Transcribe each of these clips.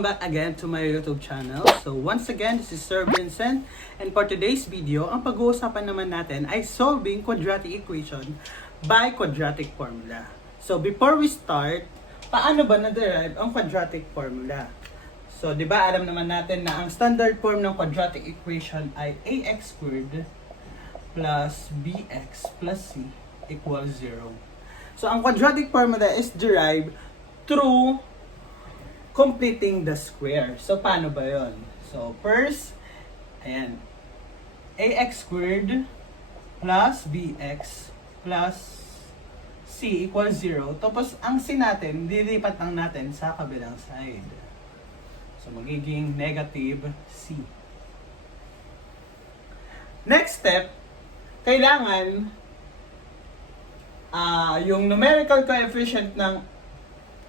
welcome back again to my YouTube channel. So once again, this is Sir Vincent, and for today's video, ang pag-uusapan naman natin ay solving quadratic equation by quadratic formula. So before we start, paano ba na-derive ang quadratic formula? So di ba alam naman natin na ang standard form ng quadratic equation ay ax squared plus bx plus c equals 0. So ang quadratic formula is derived through completing the square. So, paano ba yon? So, first, ayan, ax squared plus bx plus c equals 0. Tapos, ang c natin, dilipat lang natin sa kabilang side. So, magiging negative c. Next step, kailangan yung numerical coefficient ng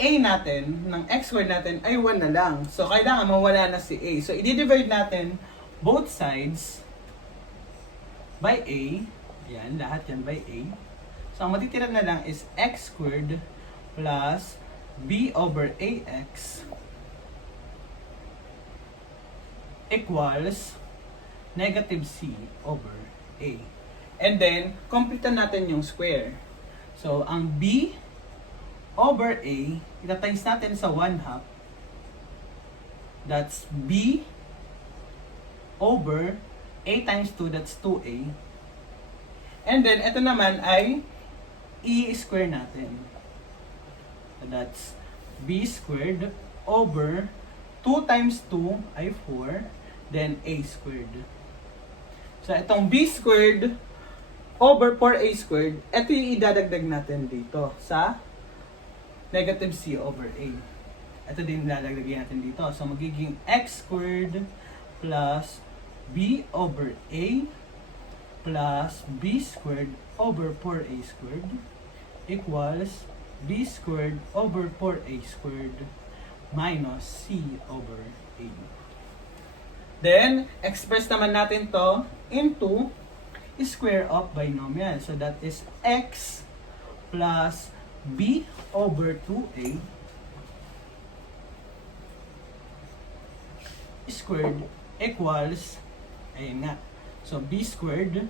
a natin, ng x squared natin, ay 1 na lang. So, kailangan mawala na si a. So, i-divide natin both sides by a. Ayan, lahat yan by a. So, ang matitira na lang is x squared plus b over ax equals negative c over a. And then, complete natin yung square. So, ang b over a, ita-times natin sa 1/2. That's b over a times 2, that's 2a. And then, ito naman ay i-square natin. So, that's b squared over 2 times 2 ay 4, then a squared. So, itong b squared over 4a squared, ito yung idadagdag natin dito sa negative c over a. Ito din lalagyan natin dito. So, magiging x squared plus b over a plus b squared over 4a squared equals b squared over 4a squared minus c over a. Then, express naman natin to into square of binomial. So, that is x plus b over 2a squared equals, ayun nga, so b squared,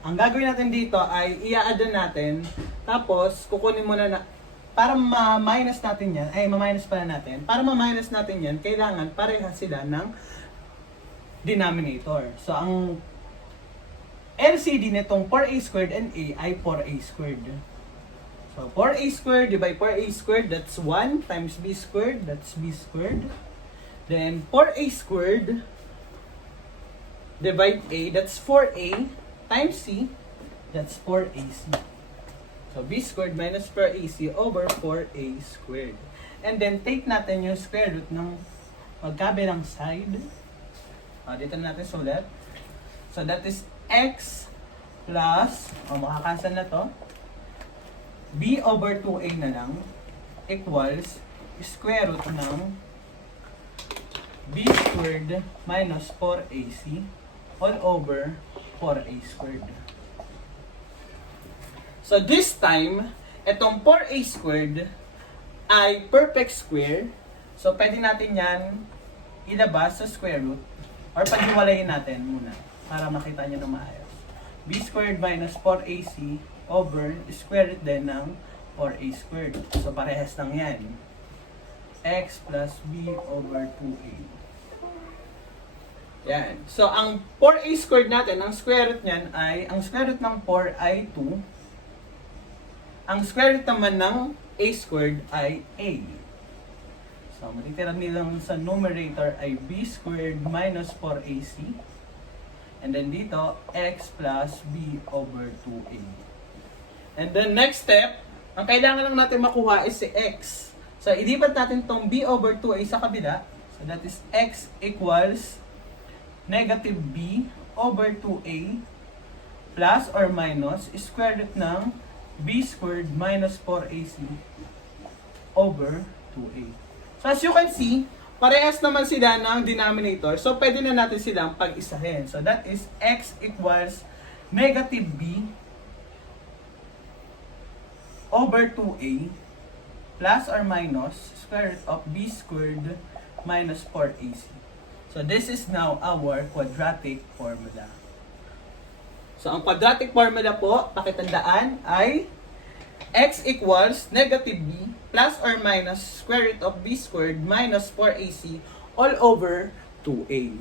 ang gagawin natin dito ay i-add natin, tapos kukunin muna na, para ma-minus natin yan, ay ma-minus pala natin, para ma-minus natin yan, kailangan parehas sila ng denominator. So ang LCD nitong 4a squared and a ay 4a squared. So, 4a squared divided by 4a squared, that's 1 times b squared, that's b squared. Then, 4a squared divide a, that's 4a times c, that's 4ac. So, b squared minus 4ac over 4a squared. And then, take natin yung square root ng magkabilang side. Dito natin sulat. So, that is x plus, makakansel na to, b over 2a na lang equals square root ng b squared minus 4ac all over 4a squared. So this time, itong 4a squared ay perfect square. So pwede natin yan ilabas sa square root or paghiwalayin natin muna para makita nyo na maayos. b squared minus 4ac over square root din ng 4a squared. So, parehas lang yan. X plus b over 2a. Yan. So, ang 4a squared natin, ang square root niyan ay, ang square root ng 4 ay 2. Ang square root naman ng a squared ay a. So, matitira nilang sa numerator ay b squared minus 4ac. And then dito, x plus b over 2a. And then next step, ang kailangan lang natin makuha is si x. So, ilipat natin tong b over 2a sa kabila. So, that is x equals negative b over 2a plus or minus square root ng b squared minus 4ac over 2a. So, as you can see, parehas naman sila ng denominator. So, pwede na natin silang pag-isahin. So, that is x equals negative b over 2a plus or minus square root of b squared minus 4ac. So this is now our quadratic formula. So ang quadratic formula po, pakitandaan ay x equals negative b plus or minus square root of b squared minus 4ac all over 2a.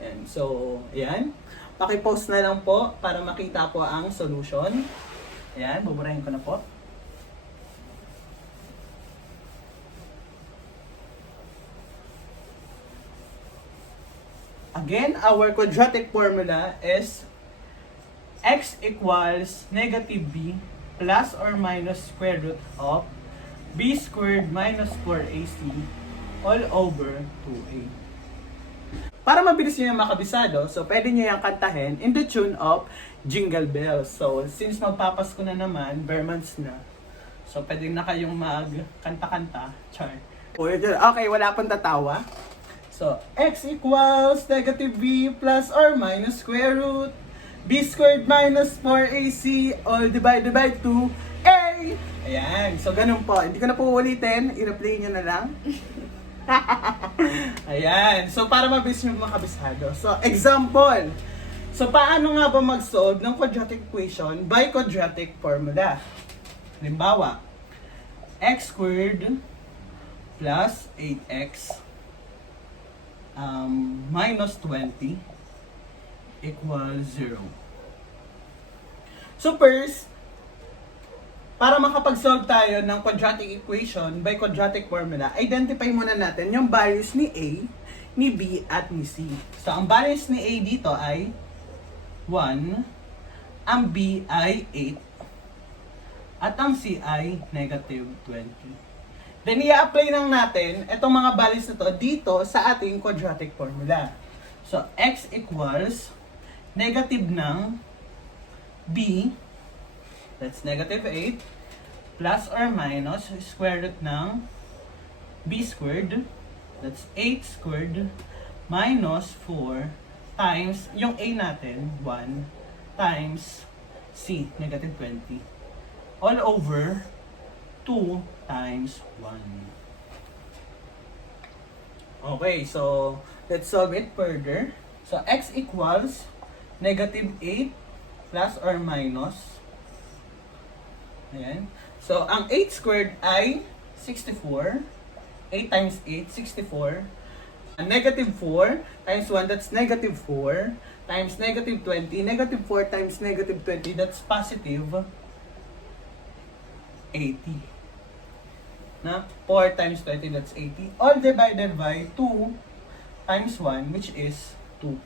And so, ayan. Paki-post na lang po para makita po ang solution. Ayan, buburahin ko na po. Again, our quadratic formula is x equals negative b plus or minus square root of b squared minus 4ac all over 2a. Para mabilis nyo yung makabisado, so pwede nyo yung kantahin in the tune of Jingle Bells. So, since magpapasko na naman, bare months na, so pwede na kayong magkanta-kanta. Char. Okay, wala pang tatawa. So, x equals negative b plus or minus square root b squared minus 4ac all divided by 2a. Ayan. So, ganun po. Hindi ko na po ulitin. I-replay nyo na lang. Ayan. So, para mabilis nyo makabisado. So, example. So, paano nga ba mag-solve ng quadratic equation by quadratic formula? Halimbawa, x squared plus 8x minus 20 equals 0. So first, para makapag-solve tayo ng quadratic equation by quadratic formula, identify muna natin yung values ni A, ni B, at ni C. So ang values ni A dito ay 1, ang B ay 8, at ang C ay negative 20. Then, i-apply lang natin itong mga values na to dito sa ating quadratic formula. So, x equals negative ng b, that's negative 8, plus or minus square root ng b squared, that's 8 squared, minus 4 times, yung a natin, 1, times c, negative 20, all over 2 times 1. Okay, so let's solve it further. So x equals negative 8 plus or minus. Ayan. So ang 8 squared ay 64. 8 times 8, 64. And negative 4 times 1, that's negative 4. Times negative 20. Negative 4 times negative 20, that's positive 80. Na 4 times 20, that's 80. All divided by 2 times 1, which is 2.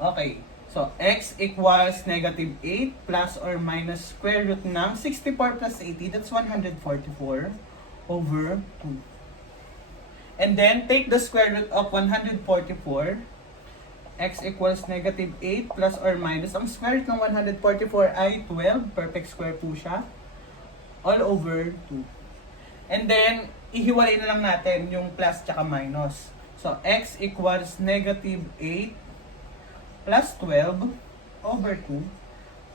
Okay. So, x equals negative 8 plus or minus square root ng 64 plus 80, that's 144 over 2. And then, take the square root of 144. X equals negative 8 plus or minus. Ang square root ng 144 ay 12. Perfect square po siya. All over 2. And then, ihiwalay na lang natin yung plus tsaka minus. So, x equals negative 8 plus 12 over 2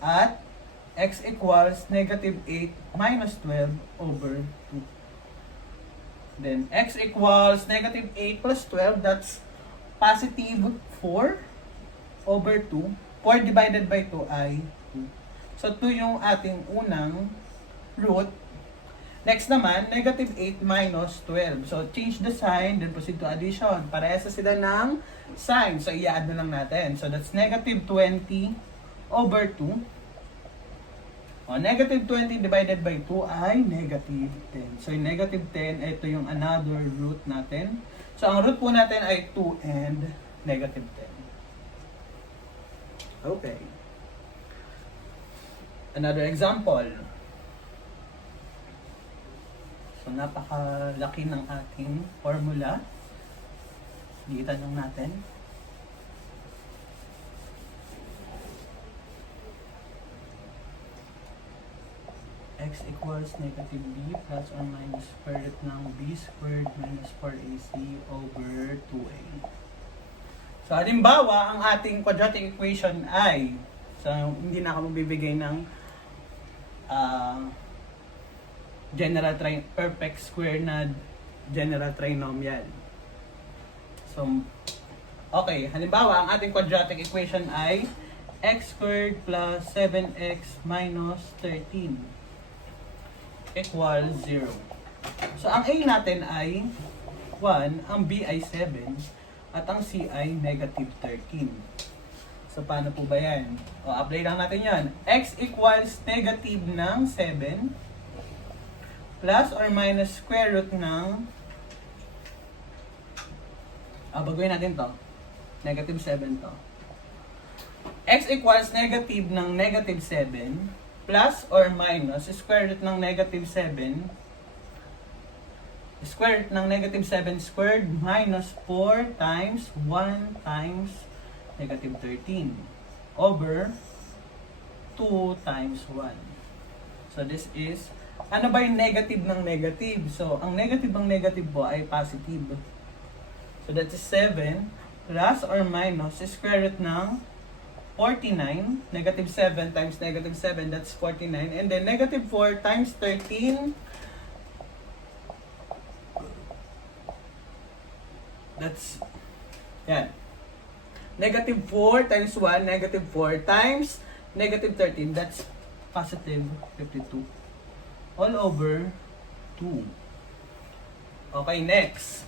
at x equals negative 8 minus 12 over 2. Then, x equals negative 8 plus 12, that's positive 4 over 2. 4 divided by 2 ay 2. So, 2 yung ating unang root. Next naman, negative 8 minus 12. So, change the sign, then proceed to addition. Parehas sila ng sign. So, i-add na lang natin. So, that's negative 20 over 2. O, negative 20 divided by 2 ay negative 10. So, yung negative 10, ito yung another root natin. So, ang root po natin ay 2 and negative 10. Okay. Another example. So, napakalaki ng ating formula. Litan lang natin. X equals negative b plus or minus square root ng b squared minus 4ac over 2a. So, halimbawa, ang ating quadratic equation ay, so, hindi na ako magbibigay ng perfect square na general trinomial. So, okay, halimbawa, ang ating quadratic equation ay x squared plus 7x minus 13 equals 0. So, ang A natin ay 1, ang B ay 7, at ang C ay negative 13. So, paano po ba yan? O, apply lang natin yan. X equals negative ng 7 plus or minus square root ng baguhin natin to. Negative 7 to. X equals negative ng negative 7 plus or minus square root ng negative 7 square root ng negative 7 squared minus 4 times 1 times negative 13 over 2 times 1. So this is, ano ba yung negative ng negative? So, ang negative ng negative po ay positive. So that is 7 plus or minus square root ng 49, negative 7 times negative 7, that's 49. And then negative 4 times 13, that's, yan. Negative 4 times 1, negative 4 times negative 13, that's positive 52. All over 2. Okay, next.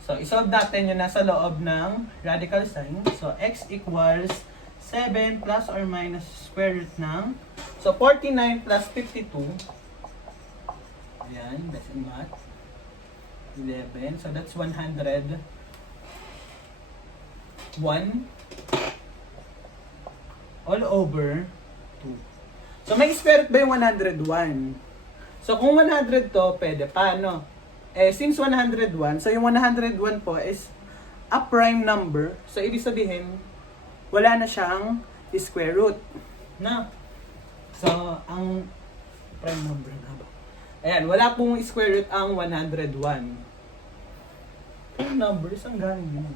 So, isolve natin yung nasa loob ng radical sign. So, x equals 7 plus or minus square root ng, so 49 plus 52, ayan, that's in math, 11, so that's 101 all over 2. So, may square root ba yung 101? So, kung 100 to, pwede pa, no? Since 101, so yung 101 po is a prime number. So, ibig sabihin, wala na siyang square root. No? So, ang prime number na ba? Ayan, wala pong square root ang 101. Prime numbers, ang galing yun.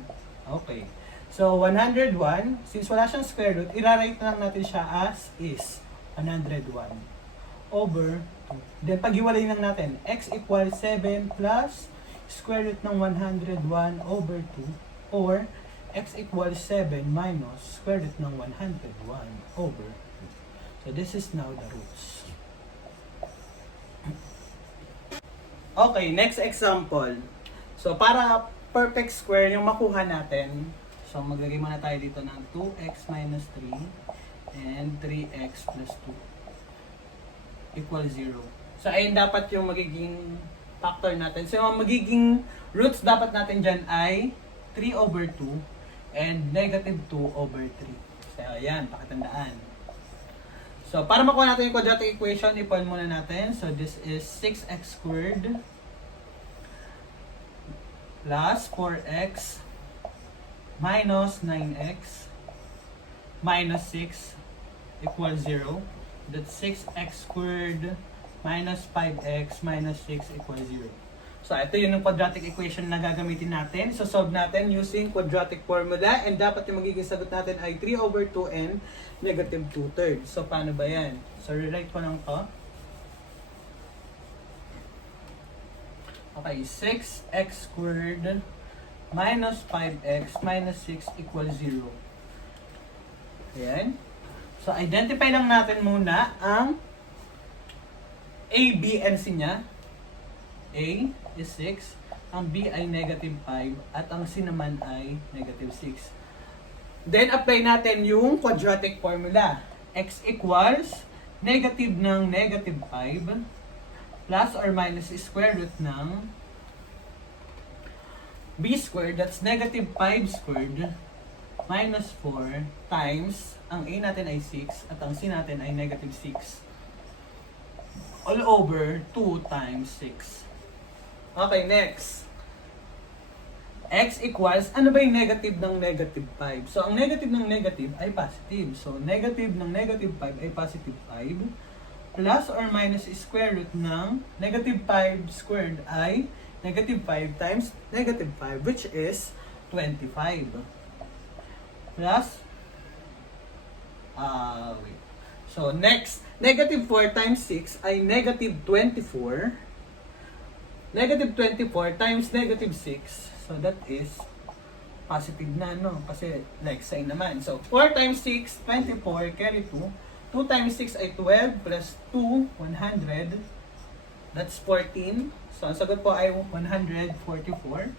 Okay. So, 101, since wala siyang square root, i-rewrite lang natin siya as is 101 over 2. Then, pag-iwalay lang natin, x equals 7 plus square root ng 101 over 2 or x equals 7 minus square root ng 101 over 2. So, this is now the roots. Okay, next example. So, para perfect square yung makuha natin, so, maglagay muna tayo dito ng 2x minus 3 and 3x plus 2 equals 0. So, ayun dapat yung magiging factor natin. So, yung magiging roots dapat natin dyan ay 3 over 2 and negative 2 over 3. So, ayan, pakatandaan. So, para makuha natin yung quadratic equation, ipon muna natin. So, this is 6x squared plus 4x minus 9x minus 6 equals 0. That's 6x squared minus 5x minus 6 equals 0. So, ito yun yung quadratic equation na gagamitin natin. So, solve natin using quadratic formula. And dapat yung magiging sagot natin ay 3 over 2 and negative 2/3. So, paano ba yan? So, rewrite ko lang to. Okay, 6x squared minus 5x minus 6 equals 0. Ayan. So, identify lang natin muna ang A, B, and C niya. A is 6, ang B ay negative 5, at ang C naman ay negative 6. Then, apply natin yung quadratic formula. X equals negative ng negative 5 plus or minus square root ng B squared, that's negative 5 squared minus 4 times, ang A natin ay 6 at ang C natin ay negative 6 all over 2 times 6. Okay, next. X equals, ano ba yung negative ng negative 5? So, ang negative ng negative ay positive. So, negative ng negative 5 ay positive 5 plus or minus square root ng negative 5 squared ay negative 5 times negative 5, which is 25. Plus, wait. So, next, negative 4 times 6 ay negative 24. Negative 24 times negative 6. So, that is positive na, no? Kasi, like sign naman. So, 4 times 6, 24, carry 2. 2 times 6 ay 12, plus 2, 100. That's 14. So, ang sagot po ay 144.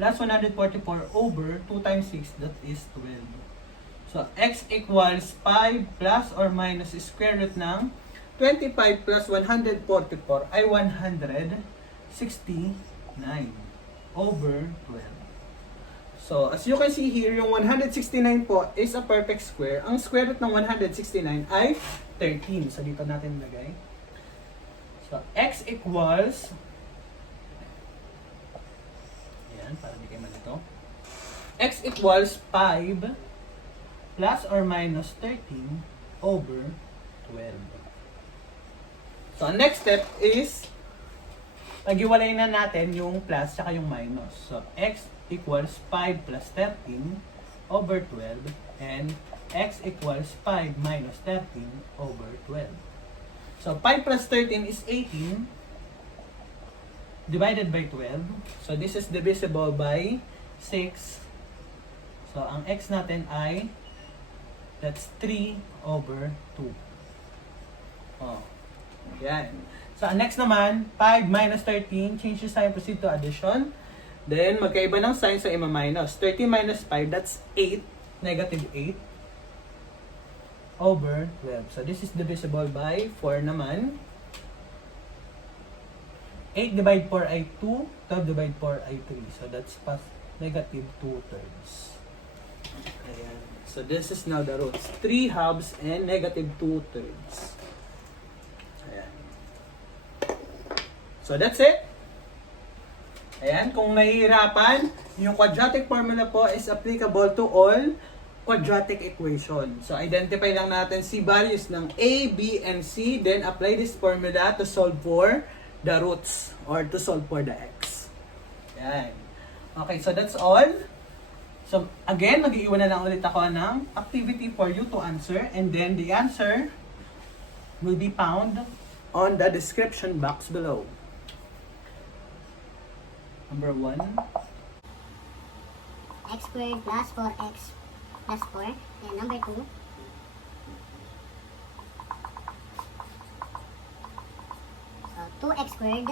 Plus 144 over 2 times 6, that is 12. So, x equals 5 plus or minus square root ng 25 plus 144 ay 169 over 12. So, as you can see here, yung 169 po is a perfect square. Ang square root ng 169 ay 13. So, dito natin lagay. So, x equals, ayan, para di kayo malito. X equals 5 plus or minus 13 over 12. So, ang next step is, pag-iwalay na natin yung plus tsaka yung minus. So, x equals 5 plus 13 over 12 and x equals 5 minus 13 over 12. So, 5 plus 13 is 18 divided by 12. So, this is divisible by 6. So, ang x natin ay, that's 3 over 2. Oh, yan. So, ang next naman, 5 minus 13, change the sign, proceed to addition. Then, magkaiba ng sign, so ima-minus. 13 minus 5, that's 8, negative 8, over 12. So, this is divisible by 4 naman. 8 divide 4 ay 2, 12 divide 4 ay 3. So, that's negative 2/3. Ayan. So, this is now the roots. 3 halves and negative 2/3. Ayan. So, that's it. Ayan, kung nahihirapan, yung quadratic formula po is applicable to all quadratic equation. So, identify lang natin si values ng A, B, and C, then apply this formula to solve for the roots or to solve for the x. Ayan. Okay, so that's all. So, again, mag-iiwan na lang ulit ako ng activity for you to answer, and then the answer will be found on the description box below. Number 1. X squared plus 4x plus 4. And number 2. So, 2x squared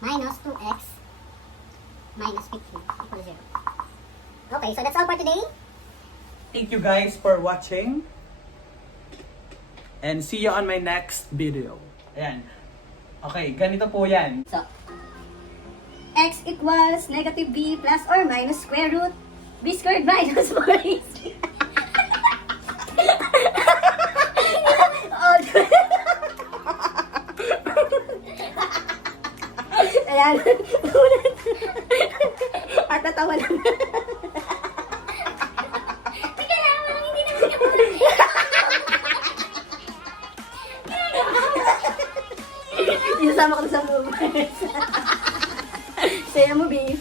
minus 2x minus 15 equals 0. Okay, so that's all for today. Thank you guys for watching. And see you on my next video. Ayan. Okay, ganito po yan. So, x equals negative b plus or minus square root b squared minus 4ac. Ayan. At natawa lang. Teka lang, walang hindi na siya. Isasama ko sa movie. Saya mo, babe.